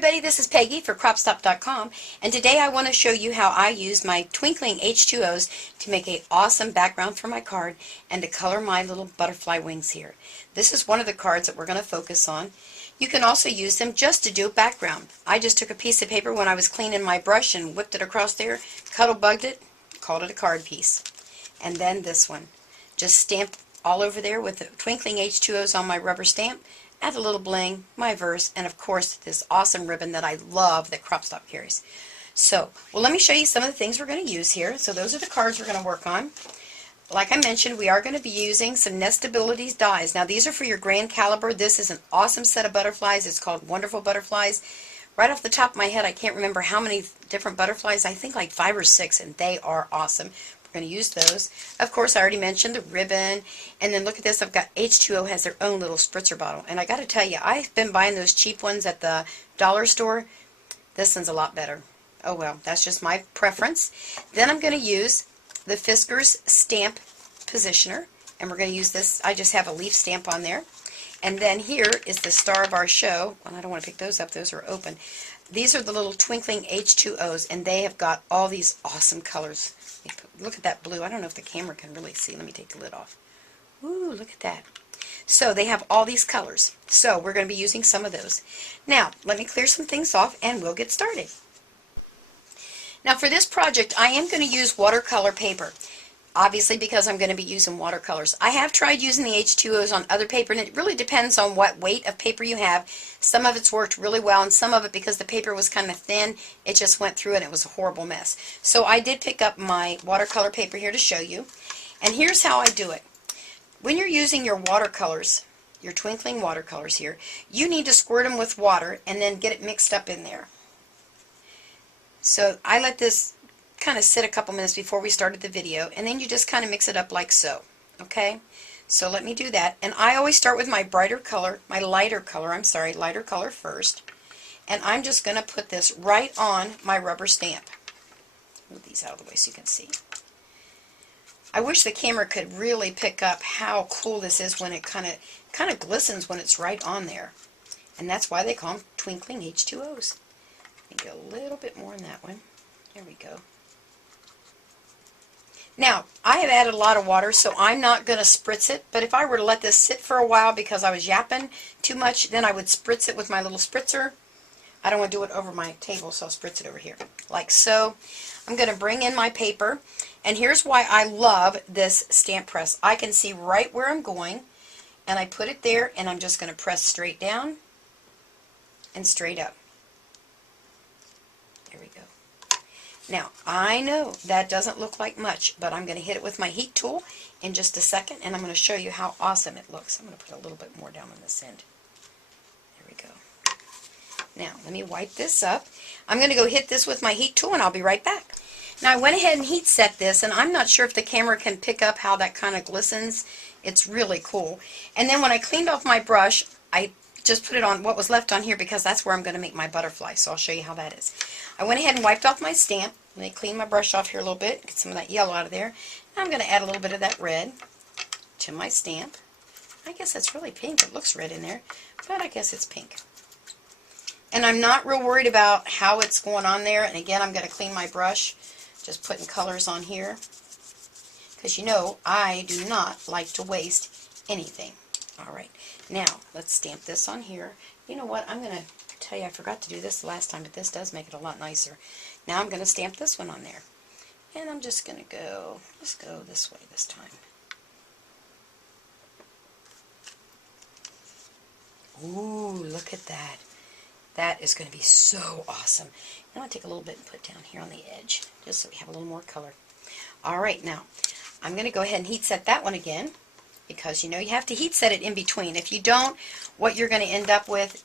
everybody, this is Peggy for Cropstop.com, and today I want to show you how I used my Twinkling H20's to make an awesome background for my card and to color my little butterfly wings here. This is one of the cards that we're going to focus on. You can also use them just to do a background. I just took a piece of paper when I was cleaning my brush and whipped it across there, cuddle bugged it, called it a card piece. And then this one. Just stamp all over there with the Twinkling H20's on my rubber stamp. Add a little bling, my verse, and of course this awesome ribbon that I love that Cropstop carries. So, well, let me show you some of the things we're going to use here. So those are the cards we're going to work on. Like I mentioned, we are going to be using some Nestabilities dies. Now these are for your grand caliber. This is an awesome set of butterflies. It's called Wonderful Butterflies. Right off the top of my head, I can't remember how many different butterflies. I think like 5 or 6, and they are awesome. We're going to use those. Of course, I already mentioned the ribbon. And then look at this. I've got H20 has their own little spritzer bottle. And I got to tell you, I've been buying those cheap ones at the dollar store. This one's a lot better. Oh well, that's just my preference. Then I'm going to use the Fiskars Stamp Positioner. And we're going to use this. I just have a leaf stamp on there. And then here is the star of our show. Well, I don't want to pick those up. Those are open. These are the little Twinkling H20's. And they have got all these awesome colors. Look at that blue. I don't know if the camera can really see. Let me take the lid off. Ooh, look at that. So they have all these colors. So we're going to be using some of those. Now, let me clear some things off and we'll get started. Now for this project, I am going to use watercolor paper. Obviously because I'm going to be using watercolors. I have tried using the H20's on other paper, and it really depends on what weight of paper you have. Some of it's worked really well, and some of it, because the paper was kind of thin, it just went through and it was a horrible mess. So I did pick up my watercolor paper here to show you. And here's how I do it. When you're using your watercolors, your Twinkling watercolors here, you need to squirt them with water and then get it mixed up in there. So I let this kind of sit a couple minutes before we started the video, and then you just kind of mix it up like so. Okay, so let me do that. And I always start with my lighter color first, and I'm just going to put this right on my rubber stamp. Move these out of the way so you can see. I wish the camera could really pick up how cool this is when it kind of glistens when it's right on there, and that's why they call them Twinkling H20's. Maybe a little bit more in that one. There we go. Now, I have added a lot of water, so I'm not going to spritz it, but if I were to let this sit for a while because I was yapping too much, then I would spritz it with my little spritzer. I don't want to do it over my table, so I'll spritz it over here, like so. I'm going to bring in my paper, and here's why I love this stamp press. I can see right where I'm going, and I put it there, and I'm just going to press straight down and straight up. There we go. Now, I know that doesn't look like much, but I'm going to hit it with my heat tool in just a second, and I'm going to show you how awesome it looks. I'm going to put a little bit more down on this end. There we go. Now, let me wipe this up. I'm going to go hit this with my heat tool, and I'll be right back. Now, I went ahead and heat set this, and I'm not sure if the camera can pick up how that kind of glistens. It's really cool. And then when I cleaned off my brush, I just put it on what was left on here because that's where I'm going to make my butterfly, so I'll show you how that is. I went ahead and wiped off my stamp. Let me clean my brush off here a little bit, get some of that yellow out of there. Now I'm going to add a little bit of that red to my stamp. I guess that's really pink. It looks red in there, but I guess it's pink. And I'm not real worried about how it's going on there. And again, I'm going to clean my brush, just putting colors on here. Because you know, I do not like to waste anything. Alright, now let's stamp this on here. You know what, I'm going to tell you I forgot to do this the last time, but this does make it a lot nicer. Now I'm going to stamp this one on there. And I'm just going to go, let's go this way this time. Ooh, look at that. That is going to be so awesome. Now I'll take a little bit and put down here on the edge, just so we have a little more color. Alright, now I'm going to go ahead and heat set that one again, because you know you have to heat set it in between. If you don't, what you're going to end up with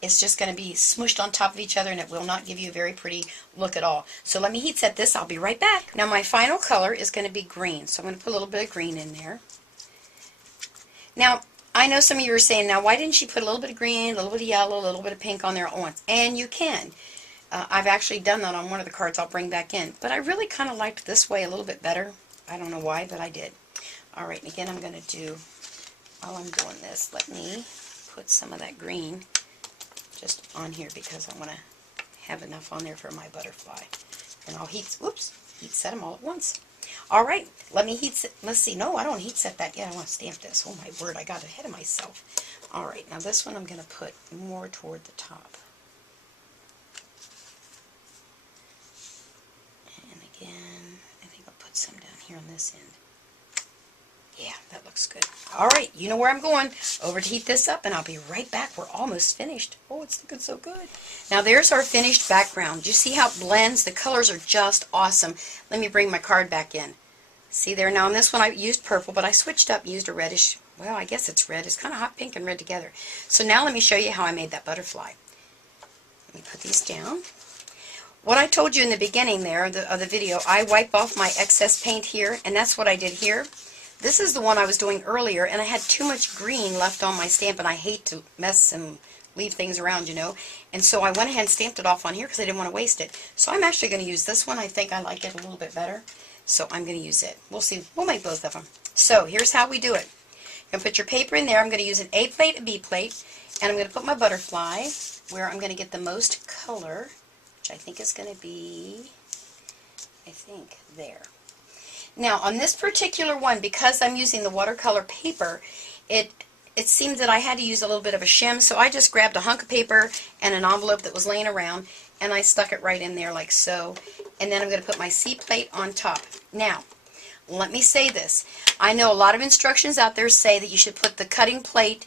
is just going to be smooshed on top of each other, and it will not give you a very pretty look at all. So let me heat set this. I'll be right back. Now my final color is going to be green, so I'm going to put a little bit of green in there. Now I know some of you are saying, now why didn't she put a little bit of green, a little bit of yellow, a little bit of pink on there at once? And you can. I've actually done that on one of the cards I'll bring back in, but I really kind of liked this way a little bit better. I don't know why, but I did. Alright, and again I'm going to do, while I'm doing this, let me put some of that green just on here because I want to have enough on there for my butterfly. And I'll heat set them all at once. All right, let me heat set. Let's see. No, I don't heat set that yet. I want to stamp this. Oh my word, I got ahead of myself. All right, now this one I'm going to put more toward the top. And again, I think I'll put some down here on this end. Yeah, that looks good. All right, you know where I'm going. Over to heat this up, and I'll be right back. We're almost finished. Oh, it's looking so good. Now, there's our finished background. Do you see how it blends? The colors are just awesome. Let me bring my card back in. See there? Now, on this one, I used purple, but I switched up and used a reddish. Well, I guess it's red. It's kind of hot pink and red together. So now let me show you how I made that butterfly. Let me put these down. What I told you in the beginning there of the video, I wipe off my excess paint here, and that's what I did here. This is the one I was doing earlier, and I had too much green left on my stamp, and I hate to mess and leave things around, you know. And so I went ahead and stamped it off on here because I didn't want to waste it. So I'm actually going to use this one. I think I like it a little bit better. So I'm going to use it. We'll see. We'll make both of them. So here's how we do it. You're going to put your paper in there. I'm going to use an A plate, a B plate, and I'm going to put my butterfly where I'm going to get the most color, which I think is going to be, there. Now, on this particular one, because I'm using the watercolor paper, it seemed that I had to use a little bit of a shim, so I just grabbed a hunk of paper and an envelope that was laying around, and I stuck it right in there like so. And then I'm going to put my C plate on top. Now, let me say this. I know a lot of instructions out there say that you should put the cutting plate,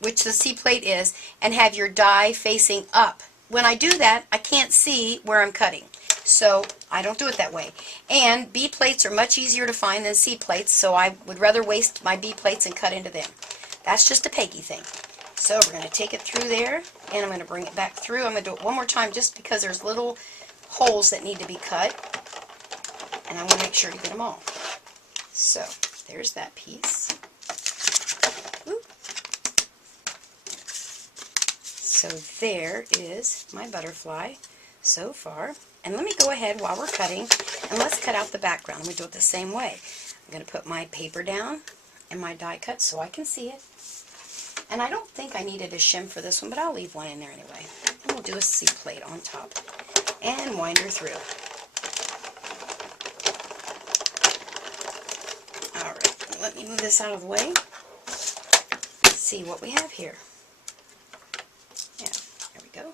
which the C plate is, and have your die facing up. When I do that, I can't see where I'm cutting. So I don't do it that way. And B plates are much easier to find than C plates, so I would rather waste my B plates and cut into them. That's just a Peggy thing. So we're going to take it through there, and I'm going to bring it back through. I'm going to do it one more time just because there's little holes that need to be cut, and I want to make sure to get them all. So there's that piece. Oop. So there is my butterfly so far. And let me go ahead while we're cutting, and let's cut out the background. We do it the same way. I'm going to put my paper down and my die cut so I can see it. And I don't think I needed a shim for this one, but I'll leave one in there anyway. And we'll do a C plate on top and wind her through. Alright, let me move this out of the way. Let's see what we have here. Yeah, there we go.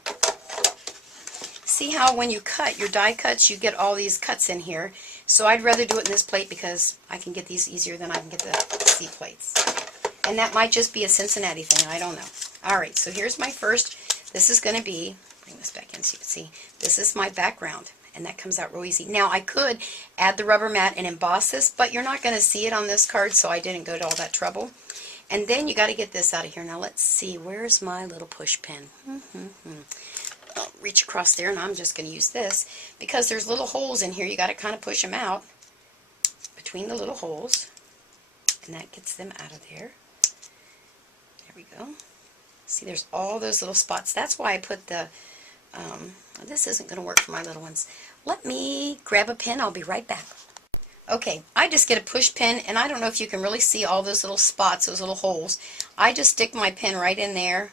See how when you cut your die cuts, you get all these cuts in here. So I'd rather do it in this plate because I can get these easier than I can get the C plates. And that might just be a Cincinnati thing, I don't know. Alright, so here's my first. This is going to be, bring this back in so you can see, this is my background. And that comes out real easy. Now I could add the rubber mat and emboss this, but you're not going to see it on this card, so I didn't go to all that trouble. And then you got to get this out of here. Now let's see, where's my little push pin? I'll reach across there, and I'm just going to use this because there's little holes in here. You got to kind of push them out between the little holes, and that gets them out of there. There we go. See, there's all those little spots. That's why I put the this isn't going to work for my little ones. Let me grab a pin. I'll be right back. Okay, I just get a push pin, and I don't know if you can really see all those little spots, those little holes. I just stick my pin right in there,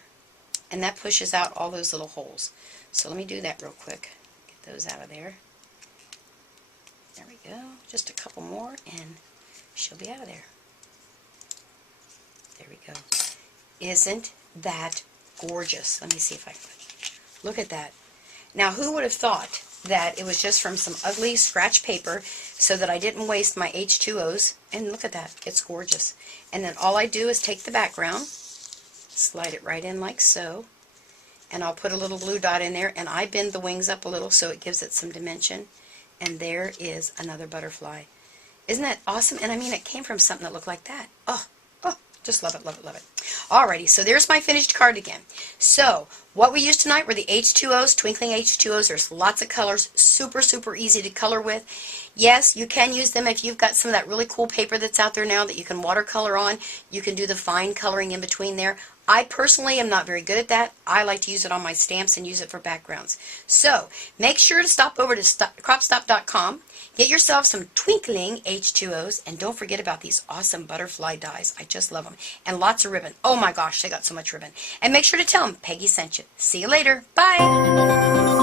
and that pushes out all those little holes. So let me do that real quick. Get those out of there. There we go. Just a couple more, and she'll be out of there. There we go. Isn't that gorgeous? Let me see if I can. Look at that. Now, who would have thought that it was just from some ugly scratch paper so that I didn't waste my H20's? And look at that. It's gorgeous. And then all I do is take the background, slide it right in like so, and I'll put a little blue dot in there, and I bend the wings up a little so it gives it some dimension. And there is another butterfly. Isn't that awesome? And I mean, it came from something that looked like that. Oh, just love it, love it, love it. Alrighty, so there's my finished card again. So, what we used tonight were the H20's, Twinkling H20's. There's lots of colors, super, super easy to color with. Yes, you can use them if you've got some of that really cool paper that's out there now that you can watercolor on. You can do the fine coloring in between there. I personally am not very good at that. I like to use it on my stamps and use it for backgrounds. So, make sure to stop over to cropstop.com. Get yourself some Twinkling H20's, and don't forget about these awesome butterfly dies. I just love them. And lots of ribbon. Oh my gosh, they got so much ribbon. And make sure to tell them Peggy sent you. See you later. Bye.